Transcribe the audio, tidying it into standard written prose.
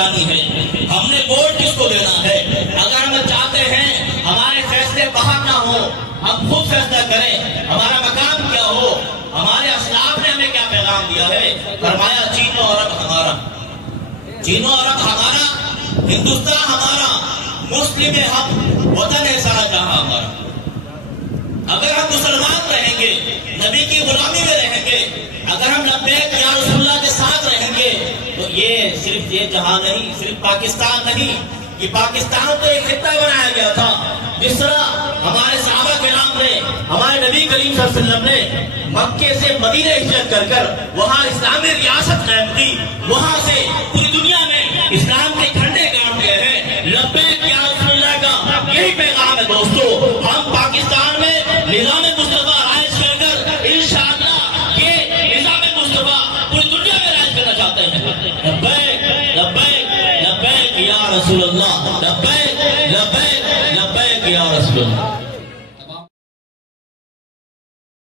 لگانی ہے، ہم نے ووٹ کس کو دینا ہے۔ اگر ہم چاہتے ہیں ہمارے فیصلے باہر نہ ہو، ہم خود فیصلہ کریں ہمارا مقام کیا ہو۔ ہمارے اسلاف نے ہمیں کیا پیغام دیا ہے؟ فرمایا چین و عرب ہمارا، چین و عرب ہمارا، ہندوستان ہمارا، مسلم ہم، وطن ہے سارا جہاں ہمارا۔ اگر ہم مسلمان رہیں گے، نبی کی غلامی میں رہیں گے، اگر ہم لبیک یا رسول اللہ کے ساتھ رہیں گے، تو یہ صرف یہ جہاں نہیں، صرف پاکستان نہیں، یہ پاکستان تو ایک خطہ بنایا گیا تھا۔ جس طرح ہمارے صحابہ کرام نے، ہمارے نبی کریم صلی اللہ علیہ وسلم نے مکے سے مدینہ ہجرت کر کر وہاں اسلامی ریاست قائم کی، وہاں سے پوری دنیا میں اسلام کے جھنڈے گاڑ گئے ہیں۔ لبیک یا رسول اللہ کا یہی پیغام ہے دوستو۔ ہم پاکستان میں نظام مصطفیٰ رائج کر کر انشاءاللہ یہ نظام مصطفیٰ پوری دنیا میں رائج کرنا چاہتے ہیں۔ لبیک لبیک لبیک یا رسول اللہ، لبیک لبیک لبیک یا رسول اللہ۔